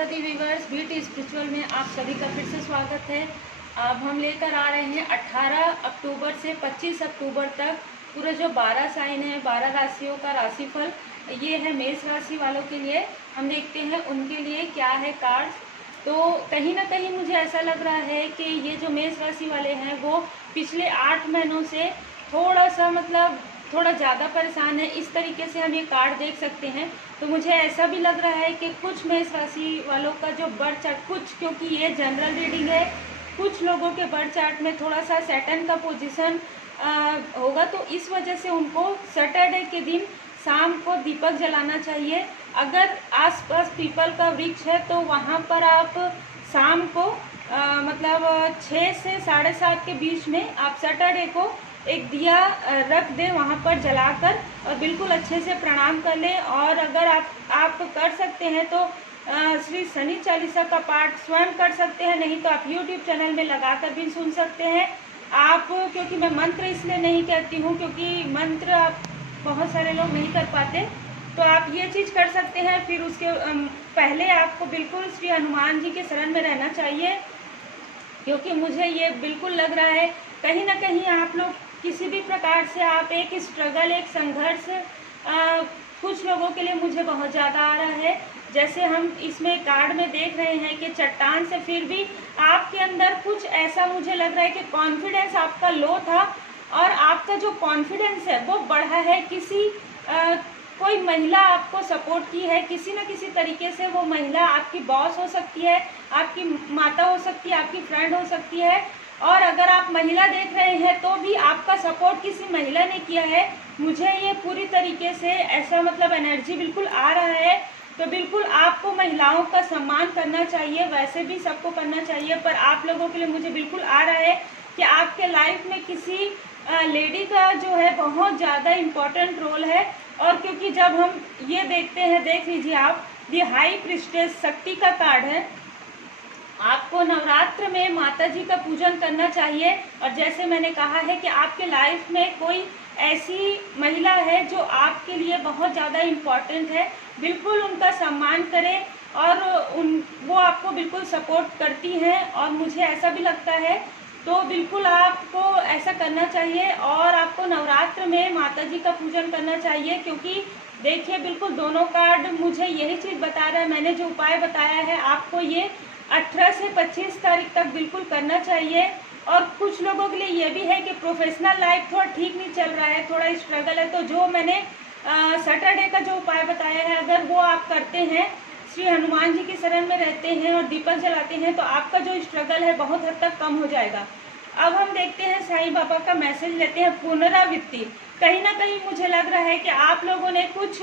राधा दी viewers beat spiritual में आप सभी का फिर से स्वागत है। अब हम लेकर आ रहे हैं 18 अक्टूबर से 25 अक्टूबर तक पूरे जो 12 साइन है, 12 राशियों का राशिफल। ये है मेष राशि वालों के लिए। हम देखते हैं उनके लिए क्या है कार्ड्स। तो कहीं ना कहीं मुझे ऐसा लग रहा है कि ये जो मेष राशि वाले हैं वो पिछले 8 महीनों से थोड़ा ज़्यादा परेशान है। इस तरीके से हम ये कार्ड देख सकते हैं। तो मुझे ऐसा भी लग रहा है कि कुछ मेष राशि वालों का जो बर्थ चार्ट, कुछ, क्योंकि ये जनरल रीडिंग है, कुछ लोगों के बर्थ चार्ट में थोड़ा सा सैटर्न का पोजीशन होगा। तो इस वजह से उनको सैटरडे के दिन शाम को दीपक जलाना चाहिए। अगर आसपास पीपल का वृक्ष है तो वहाँ पर आप शाम को 6 से 7:30 के बीच में आप सैटरडे को एक दिया रख दें वहाँ पर जलाकर, और बिल्कुल अच्छे से प्रणाम कर लें। और अगर आप कर सकते हैं तो श्री शनि चालीसा का पाठ स्वयं कर सकते हैं, नहीं तो आप YouTube चैनल में लगाकर भी सुन सकते हैं आप। क्योंकि मैं मंत्र इसलिए नहीं कहती हूँ क्योंकि मंत्र आप बहुत सारे लोग नहीं कर पाते, तो आप ये चीज़ कर सकते हैं। फिर उसके पहले आपको बिल्कुल श्री हनुमान जी के शरण में रहना चाहिए, क्योंकि मुझे ये बिल्कुल लग रहा है कहीं ना कहीं आप लोग किसी भी प्रकार से आप एक स्ट्रगल, एक संघर्ष कुछ लोगों के लिए मुझे बहुत ज़्यादा आ रहा है। जैसे हम इसमें कार्ड में देख रहे हैं कि चट्टान से, फिर भी आपके अंदर कुछ ऐसा मुझे लग रहा है कि कॉन्फिडेंस आपका लो था और आपका जो कॉन्फिडेंस है वो बढ़ा है। कोई महिला आपको सपोर्ट की है, किसी न किसी तरीके से। वो महिला आपकी बॉस हो सकती है, आपकी माता हो सकती है, आपकी फ्रेंड हो सकती है। और अगर आप महिला देख रहे हैं तो भी आपका सपोर्ट किसी महिला ने किया है। मुझे ये पूरी तरीके से ऐसा एनर्जी बिल्कुल आ रहा है। तो बिल्कुल आपको महिलाओं का सम्मान करना चाहिए, वैसे भी सबको करना चाहिए, पर आप लोगों के लिए मुझे बिल्कुल आ रहा है कि आपके लाइफ में किसी लेडी का जो है बहुत ज़्यादा इम्पोर्टेंट रोल है। और क्योंकि जब हम ये देखते हैं, देख लीजिए आप, दी हाई प्रिस्टेस शक्ति का कार्ड है। आपको नवरात्र में माता जी का पूजन करना चाहिए। और जैसे मैंने कहा है कि आपके लाइफ में कोई ऐसी महिला है जो आपके लिए बहुत ज़्यादा इम्पोर्टेंट है, बिल्कुल उनका सम्मान करें। और वो आपको बिल्कुल सपोर्ट करती हैं, और मुझे ऐसा भी लगता है, तो बिल्कुल आपको ऐसा करना चाहिए। और आपको नवरात्र में माता जी का पूजन करना चाहिए, क्योंकि देखिए बिल्कुल दोनों कार्ड मुझे यही चीज़ बता रहा है। मैंने जो उपाय बताया है आपको ये 18 से 25 तारीख तक बिल्कुल करना चाहिए। और कुछ लोगों के लिए ये भी है कि प्रोफेशनल लाइफ थोड़ा ठीक नहीं चल रहा है, थोड़ा स्ट्रगल है, तो जो मैंने सैटरडे का जो उपाय बताया है, अगर वो आप करते हैं, श्री हनुमान जी के शरण में रहते हैं और दीपक जलाते हैं, तो आपका जो स्ट्रगल है बहुत हद तक कम हो जाएगा। अब हम देखते हैं साईं बाबा का मैसेज लेते हैं। पुनरावृत्ति, कहीं ना कहीं मुझे लग रहा है कि आप लोगों ने कुछ,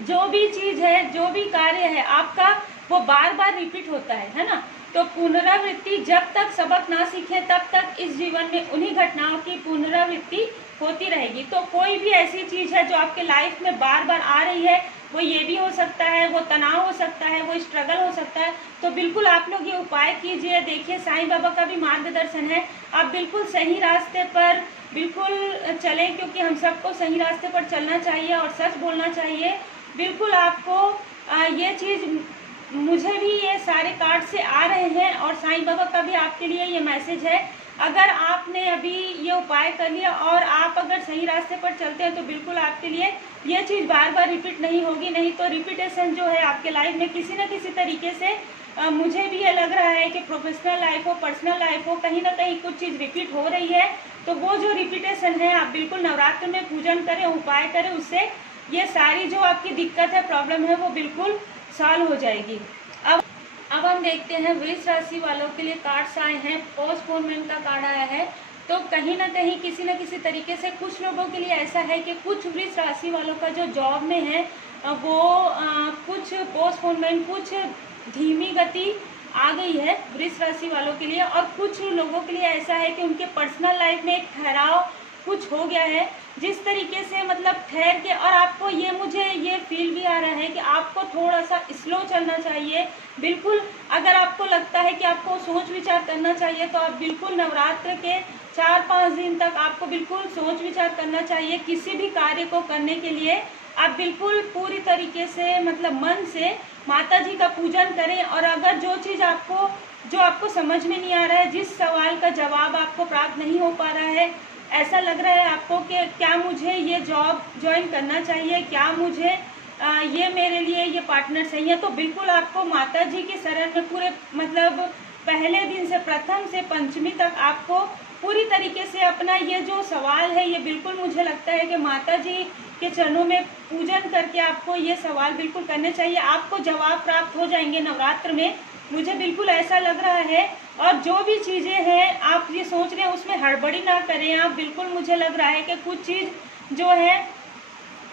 जो भी चीज़ है, जो भी कार्य है आपका, वो बार बार रिपीट होता है ना। तो पुनरावृत्ति, जब तक सबक ना सीखें तब तक इस जीवन में उन्हीं घटनाओं की पुनरावृत्ति होती रहेगी। तो कोई भी ऐसी चीज़ है जो आपके लाइफ में बार बार आ रही है, वो ये भी हो सकता है, वो तनाव हो सकता है, वो स्ट्रगल हो सकता है, तो बिल्कुल आप लोग ये उपाय कीजिए। देखिए साईं बाबा का भी मार्गदर्शन है, आप बिल्कुल सही रास्ते पर बिल्कुल चलें, क्योंकि हम सबको सही रास्ते पर चलना चाहिए और सच बोलना चाहिए। बिल्कुल आपको ये चीज़, मुझे भी ये सारे कार्ड से आ रहे हैं, और साईं बाबा का भी आपके लिए ये मैसेज है। अगर आपने अभी ये उपाय कर लिया और आप अगर सही रास्ते पर चलते हैं, तो बिल्कुल आपके लिए ये चीज़ बार बार रिपीट नहीं होगी। नहीं तो रिपीटेशन जो है आपके लाइफ में किसी न किसी तरीके से, मुझे भी ये लग रहा है कि प्रोफेशनल लाइफ हो, पर्सनल लाइफ हो, कहीं ना कहीं कुछ चीज़ रिपीट हो रही है। तो वो जो रिपीटेशन है, आप बिल्कुल नवरात्र में पूजन करें, उपाय करें, उससे ये सारी जो आपकी दिक्कत है, प्रॉब्लम है, वो बिल्कुल सॉल्व हो जाएगी। अब हम देखते हैं वृष राशि वालों के लिए कार्ड्स आए हैं। पोस्टपोनमेंट का कार्ड आया है। तो कहीं ना कहीं किसी न किसी तरीके से कुछ लोगों के लिए ऐसा है कि कुछ वृष राशि वालों का जो जॉब में है वो कुछ पोस्टपोनमेंट, कुछ धीमी गति आ गई है वृष राशि वालों के लिए। और कुछ लोगों के लिए ऐसा है कि उनके पर्सनल लाइफ में एक ठहराव कुछ हो गया है, जिस तरीके से ठहर के। और आपको ये, मुझे ये फील भी आ रहा है कि आपको थोड़ा सा स्लो चलना चाहिए। बिल्कुल अगर आपको लगता है कि आपको सोच विचार करना चाहिए, तो आप बिल्कुल नवरात्र के 4-5 दिन तक आपको बिल्कुल सोच विचार करना चाहिए। किसी भी कार्य को करने के लिए आप बिल्कुल पूरी तरीके से मन से माता जी का पूजन करें। और अगर जो चीज़ आपको समझ में नहीं आ रहा है, जिस सवाल का जवाब आपको प्राप्त नहीं हो पा रहा है, ऐसा लग रहा है आपको कि क्या मुझे ये जॉब ज्वाइन करना चाहिए, क्या मुझे ये मेरे लिए ये पार्टनर सही है, तो बिल्कुल आपको माता जी के शरण में पूरे मतलब पहले दिन से प्रथम से पंचमी तक आपको पूरी तरीके से अपना ये जो सवाल है, ये बिल्कुल मुझे लगता है कि माता जी के चरणों में पूजन करके आपको ये सवाल बिल्कुल करने चाहिए। आपको जवाब प्राप्त हो जाएंगे नवरात्र में, मुझे बिल्कुल ऐसा लग रहा है। और जो भी चीज़ें हैं आप ये सोच रहे हैं उसमें हड़बड़ी ना करें आप, बिल्कुल मुझे लग रहा है कि कुछ चीज़ जो है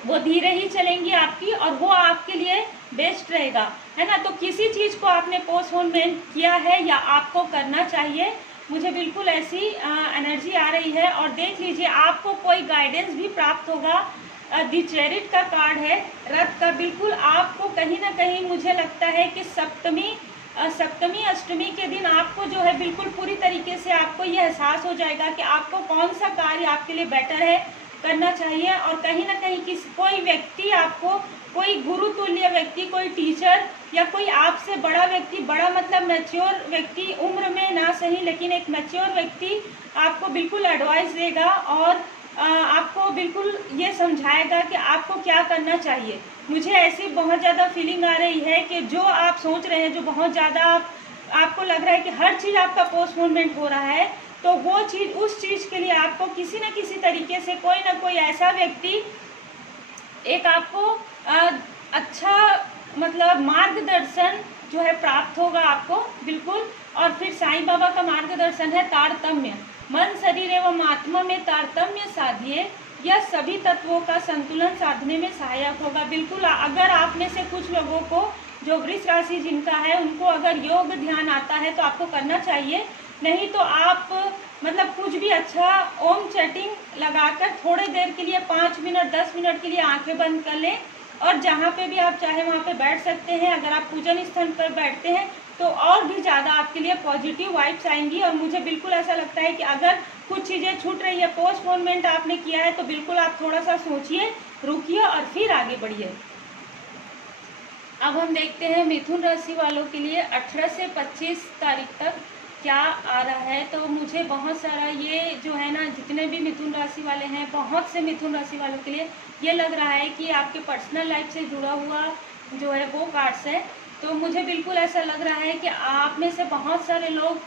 वो धीरे ही चलेंगी आपकी, और वो आपके लिए बेस्ट रहेगा, है ना। तो किसी चीज़ को आपने पोस्टपोनमेंट किया है या आपको करना चाहिए, मुझे बिल्कुल ऐसी एनर्जी आ रही है। और देख लीजिए आपको कोई गाइडेंस भी प्राप्त होगा। दी चैरिट का कार्ड है, रथ का। बिल्कुल आपको कहीं ना कहीं मुझे लगता है कि सप्तमी अष्टमी के दिन आपको जो है बिल्कुल पूरी तरीके से आपको ये एहसास हो जाएगा कि आपको कौन सा कार्य आपके लिए बेटर है करना चाहिए। और कहीं ना कहीं कोई व्यक्ति आपको, कोई गुरु तुल्य व्यक्ति, कोई टीचर या कोई आपसे बड़ा व्यक्ति, बड़ा मतलब मैच्योर व्यक्ति, उम्र में ना सही लेकिन एक मैच्योर व्यक्ति आपको बिल्कुल एडवाइस देगा और आपको बिल्कुल ये समझाएगा कि आपको क्या करना चाहिए। मुझे ऐसी बहुत ज़्यादा फीलिंग आ रही है कि जो आप सोच रहे हैं, जो बहुत ज़्यादा आपको लग रहा है कि हर चीज़ आपका पोस्टपोनमेंट हो रहा है, तो वो चीज़, उस चीज़ के लिए आपको किसी न किसी तरीके से कोई ना कोई ऐसा व्यक्ति एक आपको अच्छा मतलब मार्गदर्शन जो है प्राप्त होगा आपको बिल्कुल। और फिर साईं बाबा का मार्गदर्शन है तारतम्य, मन शरीर एवं आत्मा में तारतम्य साधिए, यह सभी तत्वों का संतुलन साधने में सहायक होगा। बिल्कुल अगर आप में से कुछ लोगों को जो वृष राशि जिनका है उनको अगर योग ध्यान आता है तो आपको करना चाहिए, नहीं तो आप मतलब कुछ भी अच्छा ओम चैटिंग लगाकर थोड़ी देर के लिए 5 मिनट 10 मिनट के लिए आंखें बंद कर लें और जहाँ पे भी आप चाहे वहाँ पे बैठ सकते हैं। अगर आप पूजन स्थल पर बैठते हैं तो और भी ज़्यादा आपके लिए पॉजिटिव वाइब्स आएंगी। और मुझे बिल्कुल ऐसा लगता है कि अगर कुछ चीज़ें छूट रही है, पोस्टपोनमेंट आपने किया है, तो बिल्कुल आप थोड़ा सा सोचिए, रुकिए और फिर आगे बढ़िए। अब हम देखते हैं मिथुन राशि वालों के लिए 18 से 25 तारीख तक क्या आ रहा है। तो मुझे बहुत सारा ये जो है ना, जितने भी मिथुन राशि वाले हैं, बहुत से मिथुन राशि वालों के लिए ये लग रहा है कि आपके पर्सनल लाइफ से जुड़ा हुआ जो है वो कार्ड्स है। तो मुझे बिल्कुल ऐसा लग रहा है कि आप में से बहुत सारे लोग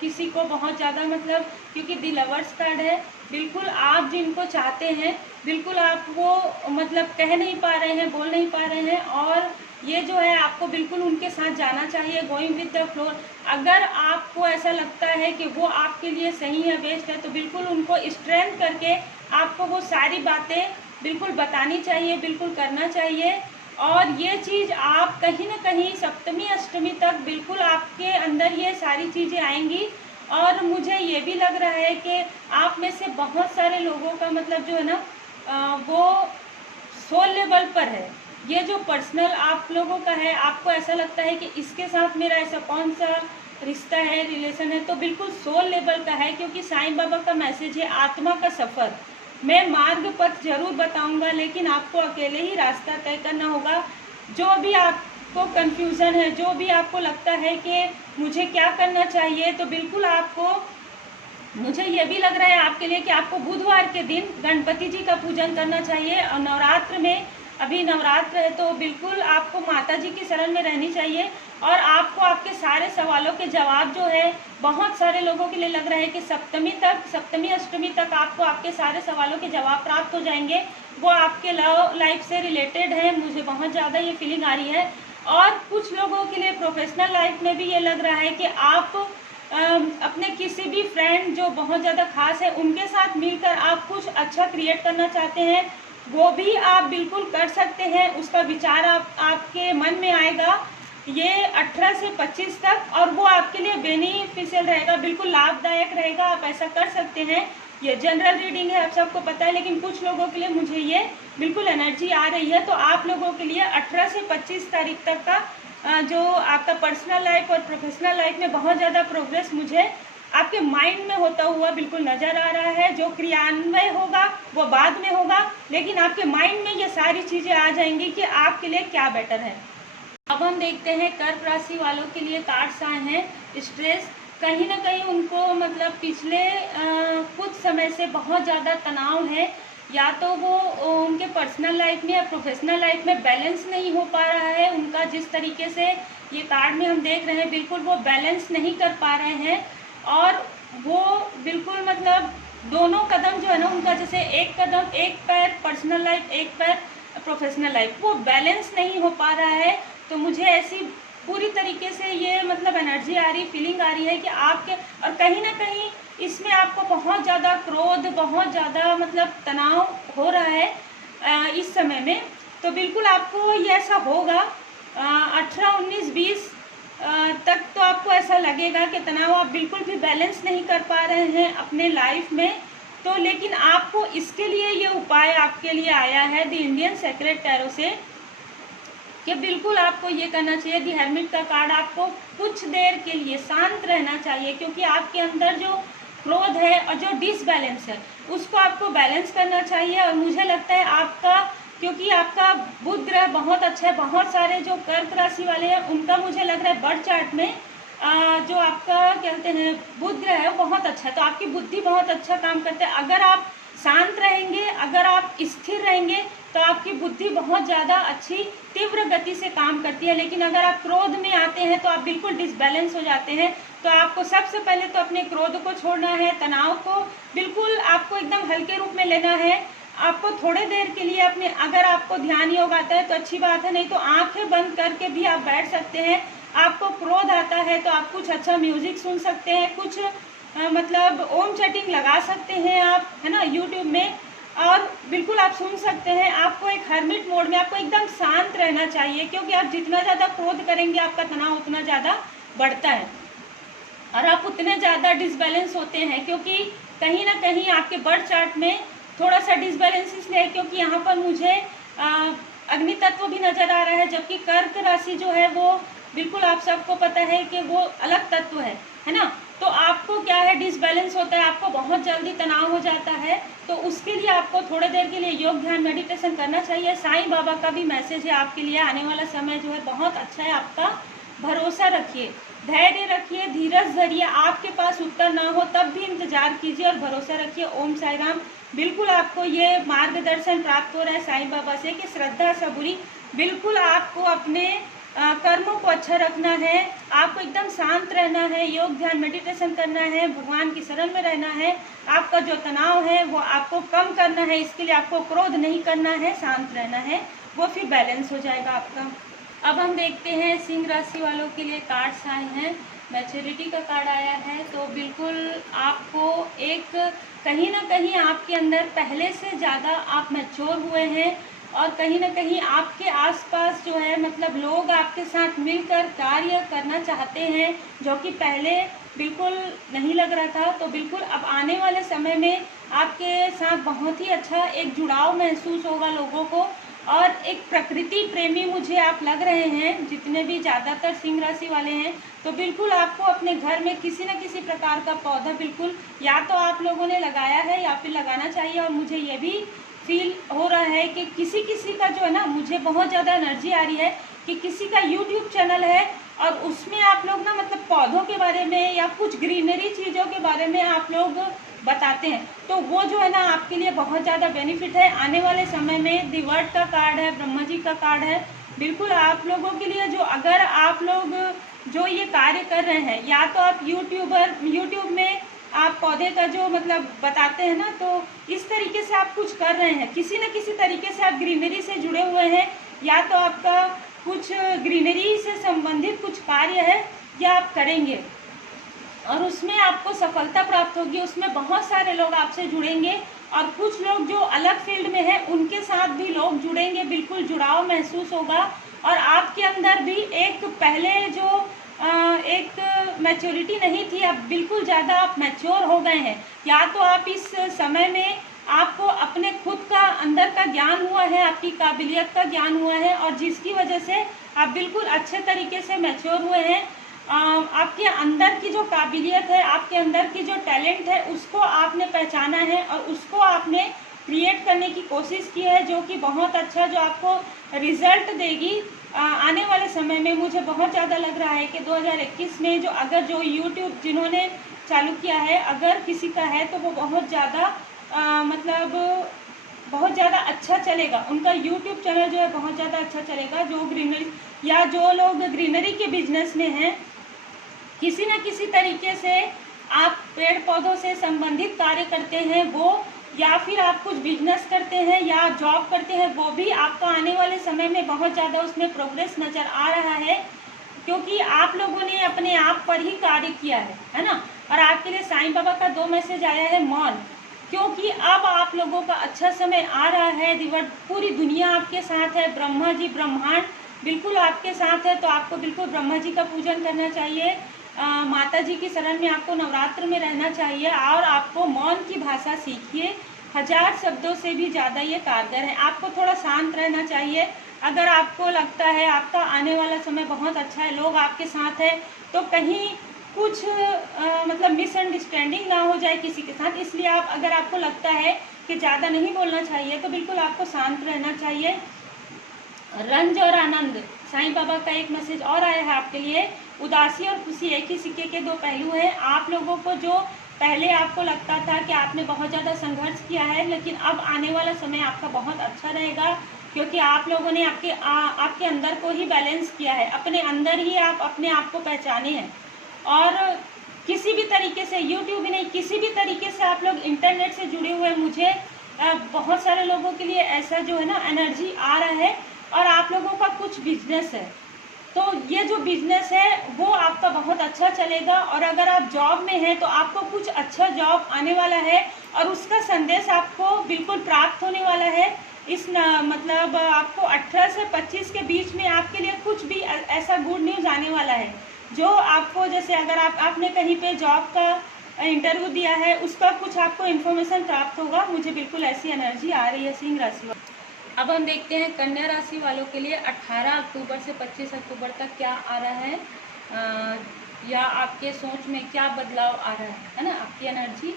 किसी को बहुत ज़्यादा मतलब, क्योंकि दी लवर्स कार्ड है, बिल्कुल आप जिनको चाहते हैं बिल्कुल आप वो मतलब कह नहीं पा रहे हैं, बोल नहीं पा रहे हैं, और ये जो है आपको बिल्कुल उनके साथ जाना चाहिए, गोइंग विद द फ्लो। अगर आपको ऐसा लगता है कि वो आपके लिए सही है, बेस्ट है, तो बिल्कुल उनको स्ट्रेंथ करके आपको वो सारी बातें बिल्कुल बतानी चाहिए, बिल्कुल करना चाहिए। और ये चीज़ आप कहीं ना कहीं सप्तमी अष्टमी तक बिल्कुल आपके अंदर ये सारी चीज़ें आएंगी। और मुझे ये भी लग रहा है कि आप में से बहुत सारे लोगों का मतलब जो है ना वो सोल लेवल पर है। ये जो पर्सनल आप लोगों का है, आपको ऐसा लगता है कि इसके साथ मेरा ऐसा कौन सा रिश्ता है, रिलेशन है, तो बिल्कुल सोल लेवल का है। क्योंकि साईं बाबा का मैसेज है आत्मा का सफ़र। मैं मार्ग पथ जरूर बताऊंगा, लेकिन आपको अकेले ही रास्ता तय करना होगा। जो भी आपको कंफ्यूजन है, जो भी आपको लगता है कि मुझे क्या करना चाहिए, तो बिल्कुल आपको, मुझे ये भी लग रहा है आपके लिए कि आपको बुधवार के दिन गणपति जी का पूजन करना चाहिए। और नवरात्र में, अभी नवरात्र है, तो बिल्कुल आपको माता जी की शरण में रहनी चाहिए। और आपको आपके सारे सवालों के जवाब जो है, बहुत सारे लोगों के लिए लग रहा है कि सप्तमी अष्टमी तक आपको आपके सारे सवालों के जवाब प्राप्त हो जाएंगे। वो आपके लव लाइफ से रिलेटेड है, मुझे बहुत ज़्यादा ये फीलिंग आ रही है। और कुछ लोगों के लिए प्रोफेशनल लाइफ में भी ये लग रहा है कि आप अपने किसी भी फ्रेंड जो बहुत ज़्यादा खास है उनके साथ मिलकर आप कुछ अच्छा क्रिएट करना चाहते हैं, वो भी आप बिल्कुल कर सकते हैं। उसका विचार आपके मन में आएगा ये 18 से 25 तक, और वो आपके लिए बेनिफिशियल रहेगा, बिल्कुल लाभदायक रहेगा। आप ऐसा कर सकते हैं। ये जनरल रीडिंग है, आप सबको पता है, लेकिन कुछ लोगों के लिए मुझे ये बिल्कुल एनर्जी आ रही है। तो आप लोगों के लिए 18 से 25 तारीख तक का जो आपका पर्सनल लाइफ और प्रोफेशनल लाइफ में बहुत ज़्यादा प्रोग्रेस मुझे आपके माइंड में होता हुआ बिल्कुल नज़र आ रहा है। जो क्रियान्वय होगा वो बाद में होगा, लेकिन आपके माइंड में ये सारी चीज़ें आ जाएंगी कि आपके लिए क्या बेटर है। अब हम देखते हैं कर्क राशि वालों के लिए कार्ड्स आए हैं। स्ट्रेस, कहीं ना कहीं उनको मतलब पिछले कुछ समय से बहुत ज़्यादा तनाव है, या तो वो उनके पर्सनल लाइफ में या प्रोफेशनल लाइफ में बैलेंस नहीं हो पा रहा है उनका। जिस तरीके से ये कार्ड में हम देख रहे हैं, बिल्कुल वो बैलेंस नहीं कर पा रहे हैं, और वो बिल्कुल मतलब दोनों कदम जो है ना उनका, जैसे एक कदम, एक पैर पर्सनल लाइफ, एक पैर प्रोफेशनल लाइफ, वो बैलेंस नहीं हो पा रहा है। तो मुझे ऐसी पूरी तरीके से ये मतलब एनर्जी आ रही, फीलिंग आ रही है कि आपके, और कहीं ना कहीं इसमें आपको बहुत ज़्यादा क्रोध, बहुत ज़्यादा मतलब तनाव हो रहा है इस समय में। तो बिल्कुल आपको ये ऐसा होगा 18, 19, 20 तक तो आपको ऐसा लगेगा कि तनाव, आप बिल्कुल भी बैलेंस नहीं कर पा रहे हैं अपने लाइफ में। तो लेकिन आपको इसके लिए ये उपाय आपके लिए आया है द इंडियन सेक्रेट टैरो से, कि बिल्कुल आपको ये करना चाहिए। दी हेर्मिट का कार्ड, आपको कुछ देर के लिए शांत रहना चाहिए, क्योंकि आपके अंदर जो क्रोध है और जो डिसबैलेंस है उसको आपको बैलेंस करना चाहिए। और मुझे लगता है आपका, क्योंकि आपका बुध ग्रह बहुत अच्छा है, बहुत सारे जो कर्क राशि वाले हैं उनका मुझे लग रहा है बर्थ चार्ट में जो आपका कहते हैं बुध ग्रह है वो बहुत अच्छा है। तो आपकी बुद्धि बहुत अच्छा काम करते हैं। अगर आप शांत रहेंगे, अगर आप स्थिर रहेंगे, तो आपकी बुद्धि बहुत ज़्यादा अच्छी तीव्र गति से काम करती है। लेकिन अगर आप क्रोध में आते हैं तो आप बिल्कुल डिसबैलेंस हो जाते हैं। तो आपको सबसे पहले तो अपने क्रोध को छोड़ना है, तनाव को बिल्कुल आपको एकदम हल्के रूप में लेना है। आपको थोड़े देर के लिए अपने, अगर आपको ध्यान योग आता है तो अच्छी बात है, नहीं तो आंखें बंद करके भी आप बैठ सकते हैं। आपको क्रोध आता है तो आप कुछ अच्छा म्यूजिक सुन सकते हैं, कुछ मतलब ओम चैटिंग लगा सकते हैं आप, है ना, यूट्यूब में, और बिल्कुल आप सुन सकते हैं। आपको एक हर्मिट मोड में आपको एकदम शांत रहना चाहिए, क्योंकि आप जितना ज़्यादा क्रोध करेंगे आपका तनाव उतना ज़्यादा बढ़ता है और आप उतने ज़्यादा डिसबैलेंस होते हैं। क्योंकि कहीं ना कहीं आपके बर्थ चार्ट में थोड़ा सा डिसबैलेंस इसलिए है क्योंकि यहाँ पर मुझे अग्नि तत्व भी नज़र आ रहा है, जबकि कर्क राशि जो है वो बिल्कुल आप सबको पता है कि वो अलग तत्व है ना। तो आपको क्या है, डिसबैलेंस होता है, आपको बहुत जल्दी तनाव हो जाता है। तो उसके लिए आपको थोड़ी देर के लिए योग, ध्यान, मेडिटेशन करना चाहिए। साईं बाबा का भी मैसेज है आपके लिए, आने वाला समय जो है बहुत अच्छा है। आपका भरोसा रखिए, धैर्य रखिए, धीरज धरिए। आपके पास उत्तर ना हो तब भी इंतजार कीजिए और भरोसा रखिए। ओम साई राम। बिल्कुल आपको ये मार्गदर्शन प्राप्त हो रहा है साईं बाबा से कि श्रद्धा सबूरी, बिल्कुल आपको अपने कर्मों को अच्छा रखना है, आपको एकदम शांत रहना है, योग, ध्यान, मेडिटेशन करना है, भगवान की शरण में रहना है। आपका जो तनाव है वो आपको कम करना है, इसके लिए आपको क्रोध नहीं करना है, शांत रहना है, वो फिर बैलेंस हो जाएगा आपका। अब हम देखते हैं सिंह राशि वालों के लिए कार्ड्स आए हैं। मैच्योरिटी का कार्ड आया है। तो बिल्कुल आपको एक कहीं ना कहीं आपके अंदर पहले से ज़्यादा आप मैच्योर हुए हैं, और कहीं ना कहीं आपके आसपास जो है मतलब लोग आपके साथ मिलकर कार्य करना चाहते हैं, जो कि पहले बिल्कुल नहीं लग रहा था। तो बिल्कुल अब आने वाले समय में आपके साथ बहुत ही अच्छा एक जुड़ाव महसूस होगा लोगों को, और एक प्रकृति प्रेमी मुझे आप लग रहे हैं, जितने भी ज़्यादातर सिंह राशि वाले हैं। तो बिल्कुल आपको अपने घर में किसी न किसी प्रकार का पौधा बिल्कुल या तो आप लोगों ने लगाया है या फिर लगाना चाहिए। और मुझे ये भी फील हो रहा है कि किसी किसी का जो है ना, मुझे बहुत ज़्यादा एनर्जी आ रही है कि किसी का यूट्यूब चैनल है और उसमें आप लोग ना मतलब पौधों के बारे में या कुछ ग्रीनरी चीज़ों के बारे में आप लोग बताते हैं। तो वो जो है ना आपके लिए बहुत ज़्यादा बेनिफिट है आने वाले समय में। दी वर्ड का कार्ड है, ब्रह्मा जी का कार्ड है। बिल्कुल आप लोगों के लिए जो, अगर आप लोग जो ये कार्य कर रहे हैं, या तो आप यूट्यूब में आप पौधे का जो मतलब बताते हैं ना, तो इस तरीके से आप कुछ कर रहे हैं, किसी न किसी तरीके से आप ग्रीनरी से जुड़े हुए हैं, या तो आपका कुछ ग्रीनरी से संबंधित कुछ कार्य है या आप करेंगे और उसमें आपको सफलता प्राप्त होगी। उसमें बहुत सारे लोग आपसे जुड़ेंगे और कुछ लोग जो अलग फील्ड में हैं उनके साथ भी लोग जुड़ेंगे, बिल्कुल जुड़ाव महसूस होगा। और आपके अंदर भी एक पहले जो एक मैच्योरिटी नहीं थी, अब बिल्कुल ज़्यादा आप मैच्योर हो गए हैं। या तो आप इस समय में आपको अपने खुद का अंदर का ज्ञान हुआ है, आपकी काबिलियत का ज्ञान हुआ है, और जिसकी वजह से आप बिल्कुल अच्छे तरीके से मैच्योर हुए हैं। आपके अंदर की जो काबिलियत है, आपके अंदर की जो टैलेंट है, उसको आपने पहचाना है और उसको आपने क्रिएट करने की कोशिश की है, जो कि बहुत अच्छा, जो आपको रिजल्ट देगी। आने वाले समय में मुझे बहुत ज़्यादा लग रहा है कि 2021 में जो यूट्यूब जिन्होंने चालू किया है, अगर किसी का है तो वो बहुत ज़्यादा मतलब बहुत ज़्यादा अच्छा चलेगा। उनका यूट्यूब चैनल जो है बहुत ज़्यादा अच्छा चलेगा। जो ग्रीनरी या जो लोग ग्रीनरी के बिजनेस में हैं, किसी न किसी तरीके से आप पेड़ पौधों से संबंधित कार्य करते हैं वो, या फिर आप कुछ बिजनेस करते हैं या जॉब करते हैं, वो भी आपका आने वाले समय में बहुत ज़्यादा उसमें प्रोग्रेस नज़र आ रहा है, क्योंकि आप लोगों ने अपने आप पर ही कार्य किया है ना। और आपके लिए साईं बाबा का 2 मैसेज आया है, मौन, क्योंकि अब आप लोगों का अच्छा समय आ रहा है। पूरी दुनिया आपके साथ है, ब्रह्मा जी ब्रह्मांड बिल्कुल आपके साथ है। तो आपको बिल्कुल ब्रह्मा जी का पूजन करना चाहिए, माता जी की शरण में आपको नवरात्र में रहना चाहिए, और आपको मौन की भाषा सीखिए। 1000 शब्दों से भी ज़्यादा ये कारगर है। आपको थोड़ा शांत रहना चाहिए। अगर आपको लगता है आपका आने वाला समय बहुत अच्छा है, लोग आपके साथ है, तो कहीं कुछ मतलब मिसअंडरस्टैंडिंग ना हो जाए किसी के साथ, इसलिए अगर आपको लगता है कि ज़्यादा नहीं बोलना चाहिए तो बिल्कुल आपको शांत रहना चाहिए। रंज और आनंद, साईं बाबा का एक मैसेज और आया है आपके लिए। उदासी और खुशी एक ही सिक्के के 2 पहलू हैं। आप लोगों को जो पहले आपको लगता था कि आपने बहुत ज़्यादा संघर्ष किया है, लेकिन अब आने वाला समय आपका बहुत अच्छा रहेगा, क्योंकि आप लोगों ने आपके अंदर को ही बैलेंस किया है। अपने अंदर ही आप अपने आप को पहचाने हैं, और किसी भी तरीके से, यूट्यूब ही नहीं, किसी भी तरीके से आप लोग इंटरनेट से जुड़े हुए, मुझे बहुत सारे लोगों के लिए ऐसा जो है ना एनर्जी आ रहा है। और आप लोगों का कुछ बिजनेस है, तो ये जो बिजनेस है वो आपका बहुत अच्छा चलेगा। और अगर आप जॉब में हैं तो आपको कुछ अच्छा जॉब आने वाला है, और उसका संदेश आपको बिल्कुल प्राप्त होने वाला है। मतलब आपको 18 से 25 के बीच में आपके लिए कुछ भी ऐसा गुड न्यूज़ आने वाला है, जो आपको, जैसे अगर आपने कहीं पे जॉब का इंटरव्यू दिया है, उसका कुछ आपको इन्फॉर्मेशन प्राप्त होगा। मुझे बिल्कुल ऐसी एनर्जी आ रही है सिंह राशि। अब हम देखते हैं कन्या राशि वालों के लिए 18 अक्टूबर से 25 अक्टूबर तक क्या आ रहा है, या आपके सोच में क्या बदलाव आ रहा है ना। आपकी एनर्जी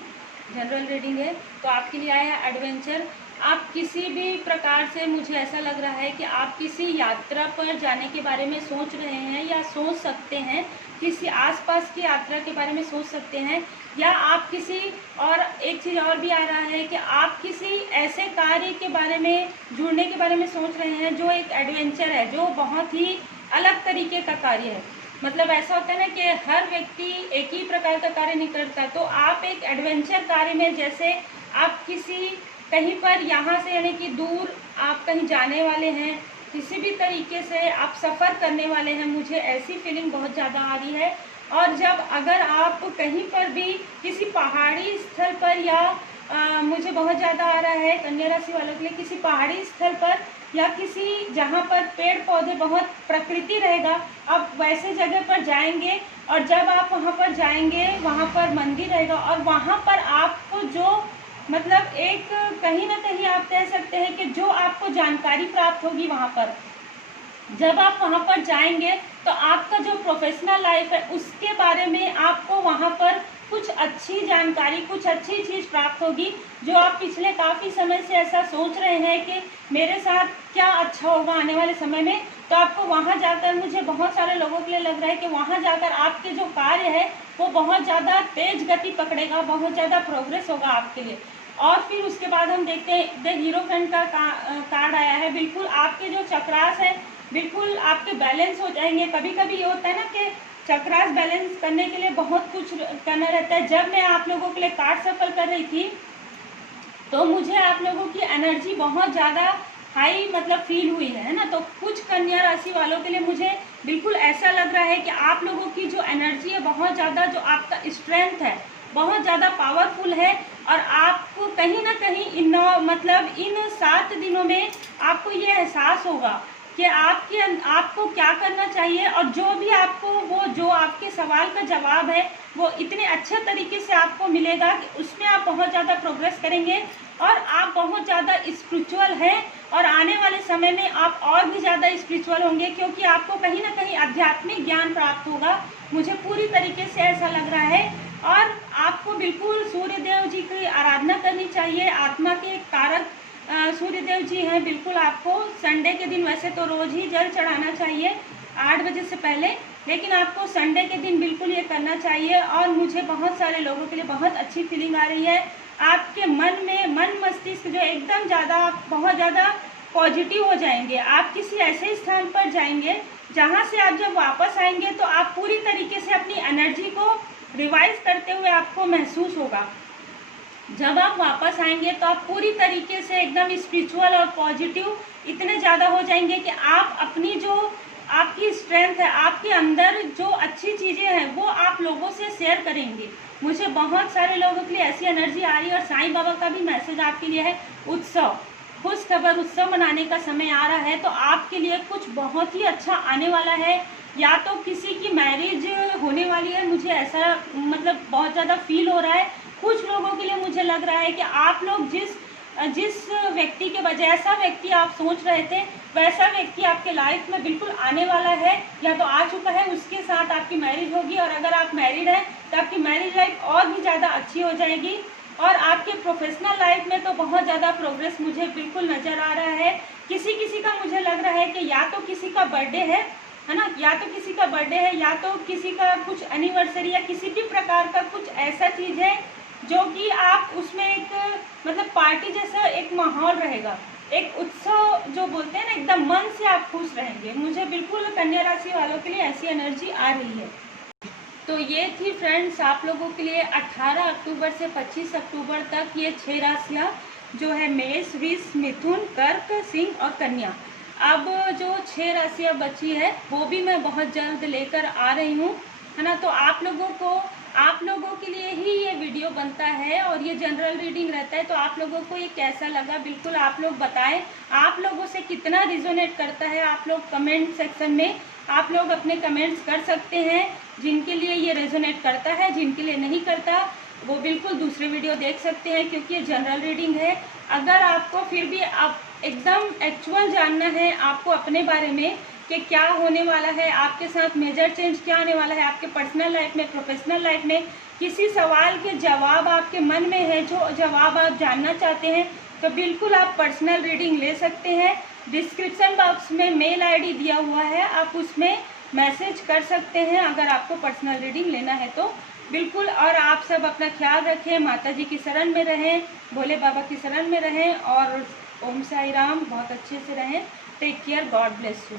जनरल रीडिंग है, तो आपके लिए आया है एडवेंचर। आप किसी भी प्रकार से, मुझे ऐसा लग रहा है कि आप किसी यात्रा पर जाने के बारे में सोच रहे हैं या सोच सकते हैं, किसी आसपास की यात्रा के बारे में सोच सकते हैं, या आप किसी, और एक चीज़ और भी आ रहा है कि आप किसी ऐसे कार्य के बारे में जुड़ने के बारे में सोच रहे हैं जो एक एडवेंचर है, जो बहुत ही अलग तरीके का कार्य है। मतलब ऐसा होता है ना कि हर व्यक्ति एक ही प्रकार का कार्य नहीं करता, तो आप एक एडवेंचर कार्य में, जैसे आप किसी कहीं पर यहाँ से, यानी कि दूर आप कहीं जाने वाले हैं, किसी भी तरीके से आप सफ़र करने वाले हैं, मुझे ऐसी फीलिंग बहुत ज़्यादा आ रही है। और जब अगर आप कहीं पर भी किसी पहाड़ी स्थल पर, या मुझे बहुत ज़्यादा आ रहा है कन्या राशि वालों के लिए, किसी पहाड़ी स्थल पर या किसी जहाँ पर पेड़ पौधे बहुत प्रकृति रहेगा, आप वैसे जगह पर जाएंगे। और जब आप वहाँ पर जाएंगे, वहाँ पर मंदिर रहेगा, और वहाँ पर आपको जो मतलब एक कहीं ना कहीं आप कह सकते हैं कि जो आपको जानकारी प्राप्त होगी वहाँ पर, जब आप वहाँ पर जाएंगे तो आपका जो प्रोफेशनल लाइफ है उसके बारे में आपको वहाँ पर कुछ अच्छी जानकारी, कुछ अच्छी चीज़ प्राप्त होगी, जो आप पिछले काफ़ी समय से ऐसा सोच रहे हैं कि मेरे साथ क्या अच्छा होगा आने वाले समय में। तो आपको वहाँ जाकर, मुझे बहुत सारे लोगों के लिए लग रहा है कि वहाँ जाकर आपके जो कार्य है वो बहुत ज़्यादा तेज गति पकड़ेगा, बहुत ज़्यादा प्रोग्रेस होगा आपके लिए। और फिर उसके बाद हम देखते हैं द हीरोफेंट का कार्ड आया है। बिल्कुल आपके जो चक्रास है बिल्कुल आपके बैलेंस हो जाएंगे। कभी कभी ये होता है ना कि चक्रास बैलेंस करने के लिए बहुत कुछ करना रहता है। जब मैं आप लोगों के लिए कार्ड सफल कर रही थी तो मुझे आप लोगों की एनर्जी बहुत ज़्यादा हाई मतलब फील हुई है ना। तो कुछ कन्या राशि वालों के लिए मुझे बिल्कुल ऐसा लग रहा है कि आप लोगों की जो एनर्जी है बहुत ज़्यादा, जो आपका स्ट्रेंथ है बहुत ज़्यादा पावरफुल है। और आपको कहीं ना कहीं इन 7 दिनों में आपको ये एहसास होगा कि आपको क्या करना चाहिए, और जो भी आपको जो आपके सवाल का जवाब है वो इतने अच्छे तरीके से आपको मिलेगा कि उसमें आप बहुत ज़्यादा प्रोग्रेस करेंगे, और आप बहुत ज़्यादा स्पिरिचुअल हैं। और आने वाले समय में आप और भी ज़्यादा स्पिरिचुअल होंगे, क्योंकि आपको कहीं ना कहीं आध्यात्मिक ज्ञान प्राप्त होगा, मुझे पूरी तरीके से ऐसा लग रहा है। और आपको बिल्कुल सूर्य देव जी की आराधना करनी चाहिए, आत्मा के कारक सूर्यदेव जी हैं, बिल्कुल आपको संडे के दिन, वैसे तो रोज़ ही जल चढ़ाना चाहिए 8 बजे से पहले, लेकिन आपको संडे के दिन बिल्कुल ये करना चाहिए। और मुझे बहुत सारे लोगों के लिए बहुत अच्छी फीलिंग आ रही है। आपके मन मस्तिष्क जो एकदम ज़्यादा, आप बहुत ज़्यादा पॉजिटिव हो जाएंगे। आप किसी ऐसे स्थान पर जाएंगे जहाँ से आप जब वापस आएंगे तो आप पूरी तरीके से अपनी एनर्जी को रिवाइज करते हुए आपको महसूस होगा। जब आप वापस आएंगे तो आप पूरी तरीके से एकदम स्पिरिचुअल और पॉजिटिव इतने ज़्यादा हो जाएंगे कि आप अपनी जो आपकी स्ट्रेंथ है, आपके अंदर जो अच्छी चीज़ें हैं वो आप लोगों से शेयर करेंगे। मुझे बहुत सारे लोगों के लिए ऐसी एनर्जी आ रही है। और साईं बाबा का भी मैसेज आपके लिए है, उत्सव, खुश खबर, उत्सव मनाने का समय आ रहा है। तो आपके लिए कुछ बहुत ही अच्छा आने वाला है। या तो किसी की मैरिज होने वाली है, मुझे ऐसा मतलब बहुत ज़्यादा फील हो रहा है। कुछ लोगों के लिए मुझे लग रहा है कि आप लोग जिस व्यक्ति के बजाय ऐसा व्यक्ति आप सोच रहे थे, वैसा व्यक्ति आपके लाइफ में बिल्कुल आने वाला है, या तो आ चुका है, उसके साथ आपकी मैरिज होगी। और अगर आप मैरिड हैं तो आपकी मैरिज लाइफ और भी ज़्यादा अच्छी हो जाएगी। और आपके प्रोफेशनल लाइफ में तो बहुत ज़्यादा प्रोग्रेस मुझे बिल्कुल नज़र आ रहा है। किसी का मुझे लग रहा है कि या तो किसी का बर्थडे है ना, या तो किसी का बर्थडे है, या तो किसी का कुछ एनिवर्सरी, या किसी भी प्रकार का कुछ ऐसा चीज़ है जो कि आप उसमें एक मतलब पार्टी जैसा एक माहौल रहेगा, एक उत्सव जो बोलते हैं ना, एकदम मन से आप खुश रहेंगे। मुझे बिल्कुल कन्या राशि वालों के लिए ऐसी एनर्जी आ रही है। तो ये थी फ्रेंड्स आप लोगों के लिए 18 अक्टूबर से 25 अक्टूबर तक ये 6 राशियाँ जो है मेष, वृष, मिथुन, कर्क, सिंह और कन्या। अब जो 6 राशियाँ बची है वो भी मैं बहुत जल्द लेकर आ रही हूँ, है ना। तो आप लोगों के लिए ही ये वीडियो बनता है और ये जनरल रीडिंग रहता है। तो आप लोगों को ये कैसा लगा बिल्कुल आप लोग बताएं। आप लोगों से कितना रिजोनेट करता है आप लोग कमेंट सेक्शन में आप लोग अपने कमेंट्स कर सकते हैं। जिनके लिए ये रेजोनेट करता है, जिनके लिए नहीं करता, वो बिल्कुल दूसरे वीडियो देख सकते हैं, क्योंकि ये जनरल रीडिंग है। अगर आपको फिर भी आप एकदम एक्चुअल जानना है आपको अपने बारे में कि क्या होने वाला है, आपके साथ मेजर चेंज क्या आने वाला है आपके पर्सनल लाइफ में, प्रोफेशनल लाइफ में, किसी सवाल के जवाब आपके मन में है, जो जवाब आप जानना चाहते हैं, तो बिल्कुल आप पर्सनल रीडिंग ले सकते हैं। डिस्क्रिप्शन बॉक्स में मेल आईडी दिया हुआ है, आप उसमें मैसेज कर सकते हैं अगर आपको पर्सनल रीडिंग लेना है तो बिल्कुल। और आप सब अपना ख्याल रखें, माता जी की शरण में रहें, भोले बाबा की शरण में रहें और ओम साई राम, बहुत अच्छे से रहें। Take care, God bless you.